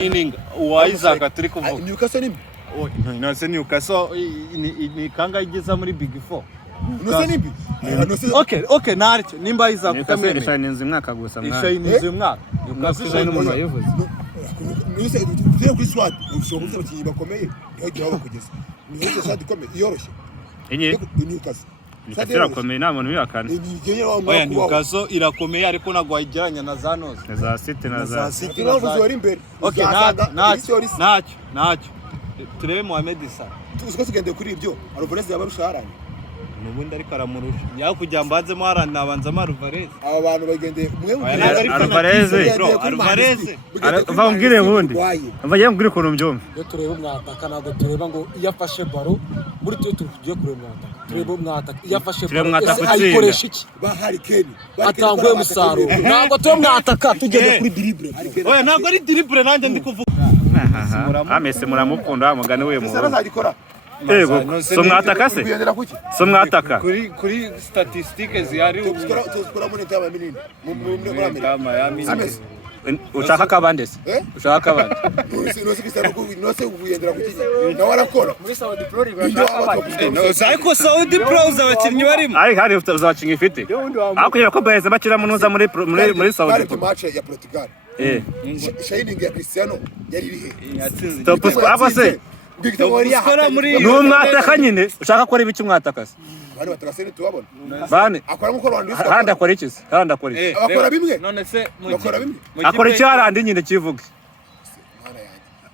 Meaning Isaac turi kuvuga. Newcastle ni Nonse Newcastle ni kanga igeza muri Big 4. Nonse ni bi. Okay, naryo nimba Isaac utamere. Ishaninze umwaka gusa mwana. Ishaninze umwaka. Newcastle ni umuntu wayivuze. Nonse tugiye kuri SWAT, ubushobozi abakinyi bakomeye, ntiho kugeza. Nonse SWAT ikomeye iyoroshe. Enye Newcastle. Newcastle akomeye nta muntu uyakana. Oya Newcastle irakomeye ariko nagwa igeranya na Zanos. Za City na za City na za imbere. Okay, ntacyo. Turebe Mohamed Salah. Tuzi tugende kuri ibyo. Alvarez yabarusha haranye. Nubundi ariko aramurusha. Yaho kujya mbanzemo haranye nabanza Alvarez. Aba bantu bagende Alvarez. Vangire bundi. Mvaye ngire ko numbyumva. Yo turebe umwataka ntabwo tureba ngo iyafashe baro muri tyo tugiye kureba umwataka. Turebe umwataka iyafashe baro ayikoresha iki? Bahari Keni. Atangwe umusaruro. Ntabwo tuba mwataka tugende kuri dribble. Oya ntabwo ari dribble nanjye ndi kuvuga. Amese muramukunda mugane we mu. Azagikora. Ego, so mwataka se? So mwataka. Kuri statistiques zihari tuzikora muri tama minini. Muri Amerika. Ushaka kabande se? Ushaka kabande. Nose kuyendera kukinya. Na warakora. Muri Saudi Pro League. Ariko Saudi Pro zabakinnyi barimo. Hari uzabakinnyi ifite. Akujya ko Bayeza bakira munuza muri Saudi. Hari match ya Portugal. Shining ya Cristiano yari rihe. Yatsinze. Top score se? Numwataka nyine ushaka ko ari biki mwataka se? Bari batakasene tubabona. Bane. Akora nkuko abantu bise. Handa akora iki se? Handa akora iki? Akora bimwe. None se akora bimwe. Akora iki harandi nyine kivuga.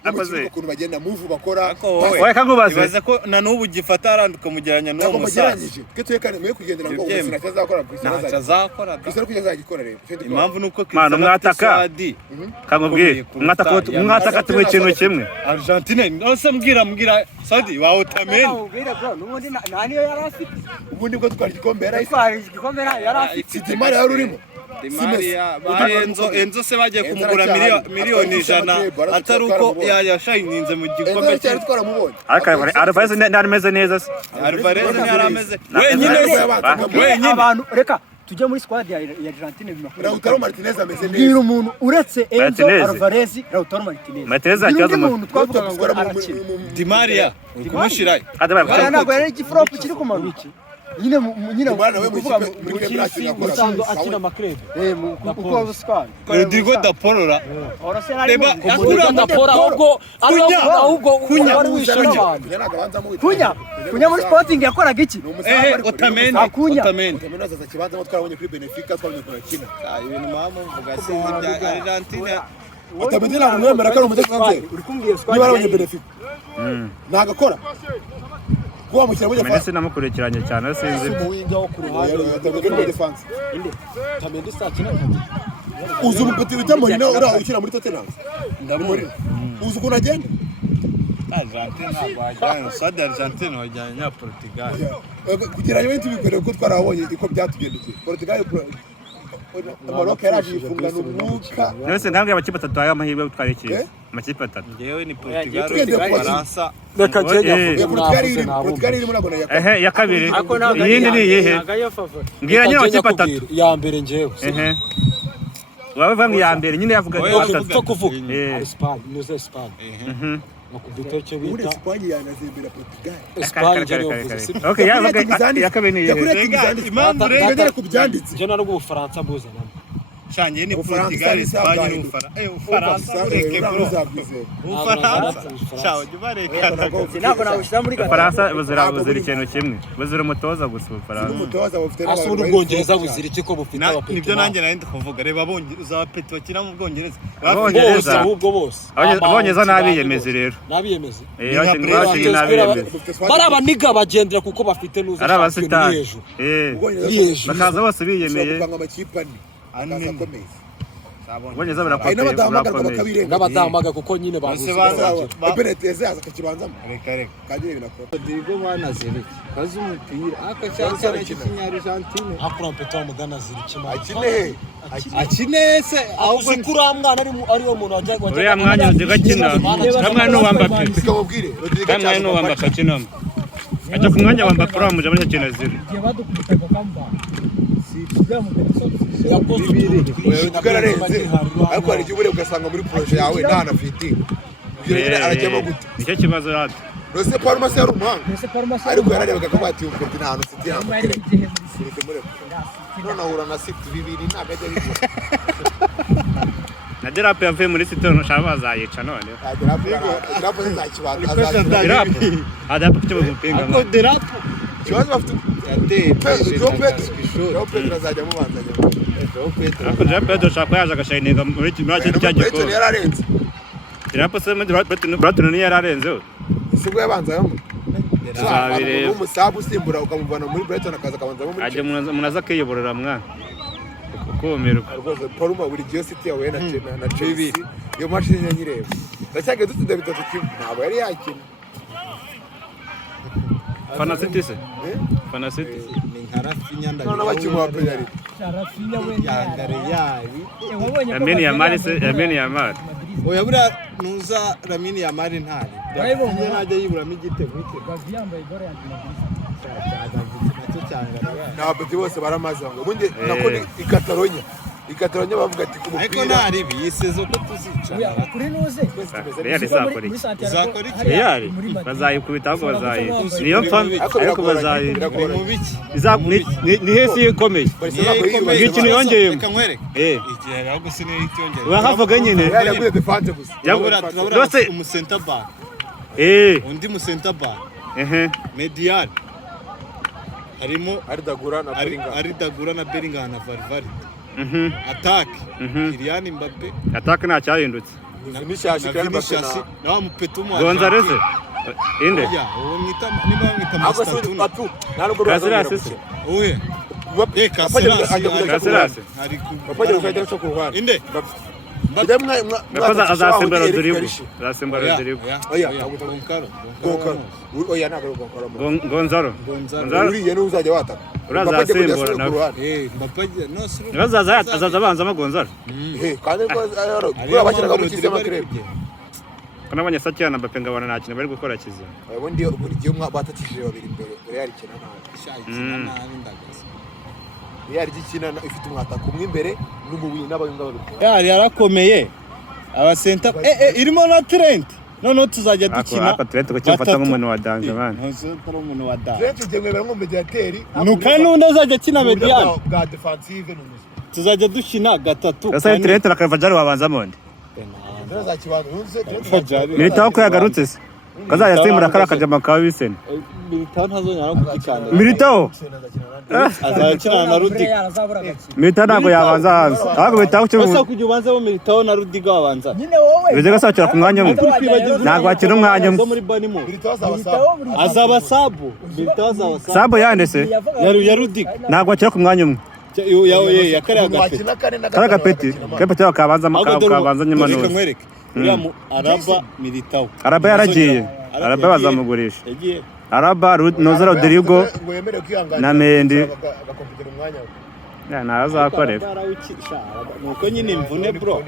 Akoze ukuntu bagenda move bakora. Oya kangubaze. Ibaza ko na nubu gifata harandi ukamujyanya n'uwo musaza. Ke tuyekane mwe kugendera ngo ubusina cyazakora Cristiano kugeza agikora rero. Impamvu nuko Cristiano mwataka. Kangubwiye umwataka tumwe ikintu kimwe. Argentine nose mbwira Saudi wa Otamendi. Nubundi naniyo yarafite. Ubundi bwo twari gikombe yarafite. Di Maria yarurimo. Dimaria Enzo se bagiye kumugura miliyoni 100 atari uko yashayininze mu gikombe cyari twaramubonye. Alvarez ntarimeze neza se. Alvarez ntarameze wenyine abantu reka tujye muri squad ya Argentine bimakuru. Lautaro Martinez ameze neza. Ngira umuntu uretse Enzo Alvarez, Lautaro Martinez. Martinez akibazo umuntu twavuga ngo arakina. Di Maria kumushirayo. Ntabwo yari igifrop kiri ku manuki. Nyine umwana we muri Brazil akina makrebe uko squad Rodrigo da Porora reba akura da Porora ahubwo kunya wishira kunya muri Sporting yakoraga iki Otamendi azaza kibanza twabonye kuri Benfica twabonye kurakina ibintu mama mvuga sinzi bya Argentina Otamendi ntabwo mwemera ko ari umudefanse uri kumbwiye squad niba arabonye Benfica ntagakora kuwa mukira muri Messi namukurikiranye cyane sinzi umuwinga wo ku ruhande defense Otamendi sakina uzu mupeti utamoni na ura ukira muri Tottenham ndabona uzu kuna agenda Argentina ntabwo Saudi Argentina wajyanye na Portugal kugira yo bintu bikwiriye ko twarabonye iko byatugendekeye Portugal Maroc yaragifunga n'umwuka nese ntabwo abakipe atatu aya amahirwe gutwara iki amakipe atatu ngewe ni Portugal Faransa reka jenya Portugal iri muri agona ya kabiri iyindi ni iyihe ngira nyine amakipe atatu ya mbere ngewe wawe vanga ya mbere nyine yavuga atatu kuvuga Spain nuze Spain makubita cyo bita Espagne yanazembera Portugal Espagne okay ya kabiri ni iyihe impamvu rero kubyanditse je na rwo Faransa buza namo shanye ni Portugal Espagne Ufaransa ureke bro Ufaransa ciao jubareka ntabwo nawushira muri Faransa buzira ikintu kimwe buzira umutoza gusa Faransa umutoza bafite asura ubwongereza buzira iki ko bufite abapeti nibyo nanjye nari ndakuvuga reba abongereza abapeti bakina mu Bwongereza ahubwo bose abongereza nabiyemeze rero nabiyemeze baraba niga bagendera kuko bafite nuza hejuru bakaza bose biyemeye Uboneza barakomeye n'abadamaga kuko nyine babuze Benetez akakibanzamo reka kandi binakora Rodrigo banazira kazi umupira akashaka ikinyari Argentine akura mpeto mugana ziri kimwe akine se ahubwo kuri mwana ari wo muntu wajya uriya mwanya ugakina kamwe no wamba pe bikamubwire kamwe no wamba kakina ajya ku mwanya wamba pro muje muri kintu ziri badukubita kamba bwararenze ariko hari igihe ubure ugasanga muri projet yawe nta na fiti arajyamo gute nicyo kibazo hano Rose Parmase yari umuhanga ariko yararebaga ko bati uko nta hantu fiti yamutere none ahura na City bibiri ntabwo ajya bigura na Derape yavuye muri City nshaka bazayica none Derape zakibanza Adape cyo gupinga ako Derape kibazo bafite Pedro azajya mubanzanya ariko Pedro shaka yaje agashayininga muri kintu cyagiko yararenze Derape se muri Brighton ni yararenze sibwo yabanzayemo zabire umusabu usimbura ukamuvana muri Brighton akaza kabanzamo muri ajye munaza kiyoborera mwana kumirwa rwose Parma buri gihe City yawe na Chelsea iyo match nyireba ndacyage dutsinda bitatu kimwe ntabwo yari yakina Fana City se Fana City ni nkarafinya none abakimuha penalty Rafinha we yangare yabi Lamine Yamal se Lamine Yamal oya bura nuza Lamine Yamal ntari Urabibona? najya yiburamo igitego cye Gavi yambaye gore ya Madrid. nacyo cyangara ntabwo bose baramaze ngo ubundi nako ni Ikatalonya bavuga ati ku ariko mupira ntari bisezo ko tuzicara Kuri nuze. Real izakora iki Izakora iki? Real bazayikubita ahubwo bazayi niyo mpfa ariko bazayi mu biki ni hesi ikomeye Ngiki yongeyemo reka nkwereke igihe ahubwo sinari icyongera urahavuga nyine yaguye defense gusa turabura Rose umu center back undi mu center back medial harimo Aridagura na Bellingham na Valverde attack Kylian Mbappe attack nta cyahindutse Vinicius kandi Vinicius na wa mupeto mu Gonzalez inde uwo mwita niba mwita Mastatuna Casillas oye Casillas hari ku bapagira ukajya cyo ku ruhande inde Nakoza azasimbura Rodrigo azasimbura Rodrigo oya ntabwo Gonkaro Gonzalo uriye ni uzajya wataka urazasimbura nawe Mbappe no suru azaza abanzamo Gonzalo kandi ko kuri abakiraga mu kisema kirebe kana abanyasakira na Mbappe ngabana nta kintu bari gukora kiza ubundi buri gihe batakije babiri imbere Real ikina nabi shayikina nabi ndagaza Real ikina ifite umwataka umwe imbere n'umubuyi n'abayunga babiri yarakomeye abasenta irimo na Trent none tuzajya dukina ako Trent ko cyafata nk'umuntu wa danje bana ntuzotara umuntu wa danje Trent ugengwe ngo mediateri nuka nunda azajya kina median bwa defensive n'umuzi tuzajya dukina gatatu asa Trent na Carvajal wabanzamo ndi ndazakibanza unze Militao ko yagarutse se kazajya simura kara kajama ka Wilson Militao ntazongera kugikanda Militao azakina na Rudiger Militao ntabwo yabanza hanze ahubwo Militao cyo basa kujya ubanza Militao na Rudiger wabanza Nyine wowe. bize gasakira ku mwanya umwe ntabwo akina umwanya umwe muri Banimo Militao azaba Sabo Militao azaba Sabo yandese ya Rudiger ntabwo akina ku mwanya umwe ya kare gapeti kara gapeti kapeti kabanza nyuma reka no nkwereke uriya mu Araba Militao Araba yaragiye Araba bazamugurisha yagiye Araba Noza Rodrigo ngo yemere kwihangana na Mendy agakompetera umwanya we ntazakorera nuko nyine imvune bro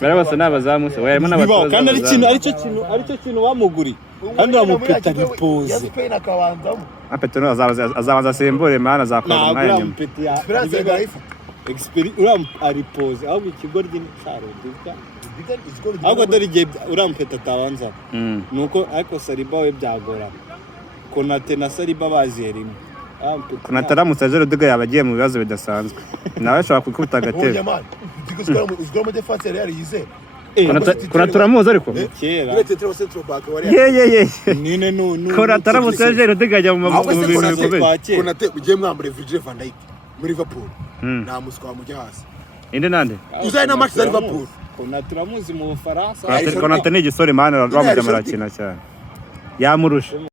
bari bose n'abazamu se wayemo n'abatoza kandi aricyo kintu bamuguri kandi bamupeta ni pose Spain akabanzamo Apetro azabanza asimbure mana azakora umwanya nyuma France yarayifa uriya ari pose ahubwo ikigo ry'insharo ahubwo dore igihe uriya mupeta atabanza nuko ariko Saliba we byagora Konate na Saliba baziye rimwe Konate aramutse aje Rudiger yaba agiye mu bibazo bidasanzwe nawe ashobora kwikubita agatebe uziko mu defense Real yize Konate turamuzi ariko kera nine Konate aramutse aje Rudiger ajya mu bintu bikomeye Konate ugiye mwambure Virgil van Dijk muri Liverpool nta muswa mujya hasi inde nande uzaye na match za Liverpool Konate turamuzi mu Bufaransa Konate ni igisore mana rwamujya marakina cyane yamurusha